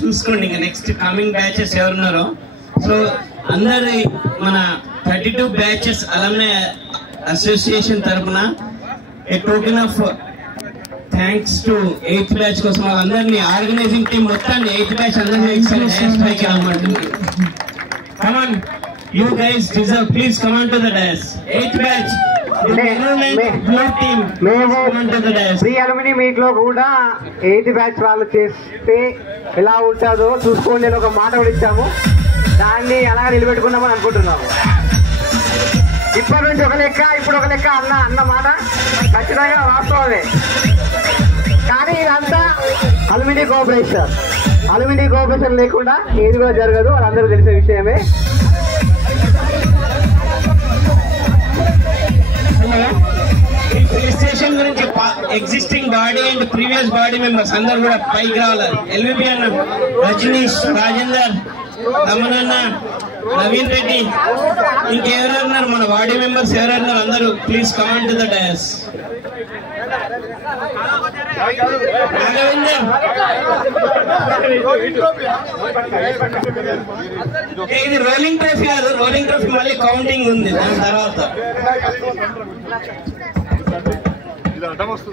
చూసుకోండి ఇంకా next coming batches ఎవరున్నారో. సో అందరి మన 32 బ్యాచెస్ అలమ్నై అసోసియేషన్ తరఫున a token of thanks to 8th batch కోసం వాళ్ళందరినీ ఆర్గనైజింగ్ టీం మొత్తాన్ని 8th బ్యాచ్ అందరినీ రమ్మంటుంది. Come on, you guys deserve. Please come on to the dais. 8th batch. Blue team. Come on to the dais. Pre అలుమిని meet లో కూడా 8th batch వాళ్ళు చేస్తే ఎలా ఉంటుందో చూసుకోండి అని ఒక మాట కూడా ఇచ్చాము. దాన్ని అలా నిలబెట్టుకున్నామని అనుకుంటున్నాము. ఇప్పటి నుంచి ఒక లెక్క, ఇప్పుడు ఒక లెక్క అన్న మాట ఖచ్చితంగా వాస్తవమే. కానీ ఇదంతా అలుమిని కోఆపరేషన్ లేకుండా ఏది కూడా జరగదు, వాళ్ళందరూ తెలిసే విషయమే. స్టేషన్ గురించి existing body and previous body members అందరు కూడా పైకి రావాలి. ఎల్విపి అన్న, రజనీష్, రాజేందర్, రమణన్న, నవీన్ రెడ్డి, ఇంకెవరున్నారు మన బాడీ మెంబర్స్ ఎవరున్నారు అందరూ please command to the dais. ఇది రోలింగ్ ట్రోఫీ కాదు, రోలింగ్ ట్రోఫీ మళ్ళీ కౌంటింగ్ ఉంది దాని తర్వాత.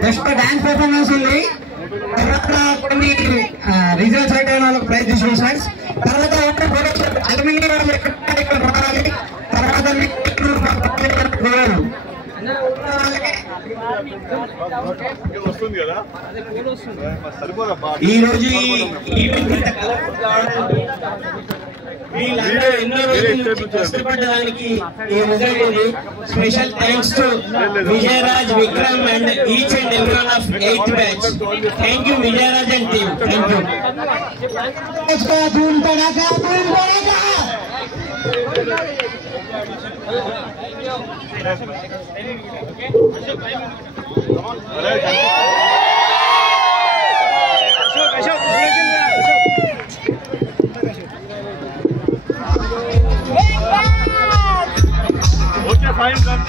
నెక్స్ట్ డాన్స్ పర్ఫార్మెన్స్ ఉంది, తర్వాత కొన్ని రీజనల్ సైడ్ అయిన వాళ్ళకి ప్రైజ్ డిస్ట్రిబ్యూషన్స్, తర్వాత అల్యూమినియం రావాలి, తర్వాత ఈ రోజు ఈవెంట్ వీళ్ళందరూ ఎన్నో రోజులు కష్టపడడానికి ఈ రిజల్ట్ ఇది. Special thanks to Vijayaraj, Vikram and each and every one of 8th batch. Thank you Vijayaraj and team. Thank you. Okay, fine, done.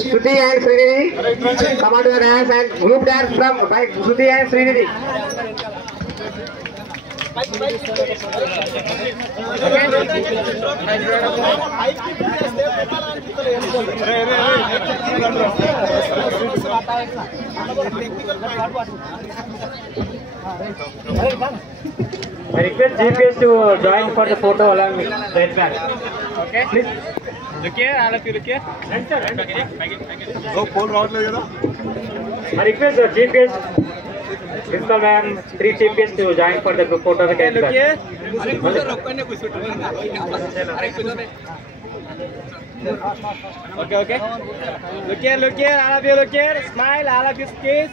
Shruti and Srinidhi, come on to the dance and group dance from Shruti and Srinidhi. I request GPS to join for the photo along with right back. Okay, please. Look here, all of you look here. Go, phone round le jara. I request GPS, Principal ma'am, 3 GPS to join for the group photo with right back. Okay. Look here, all of you look here. Smile, all of you kiss.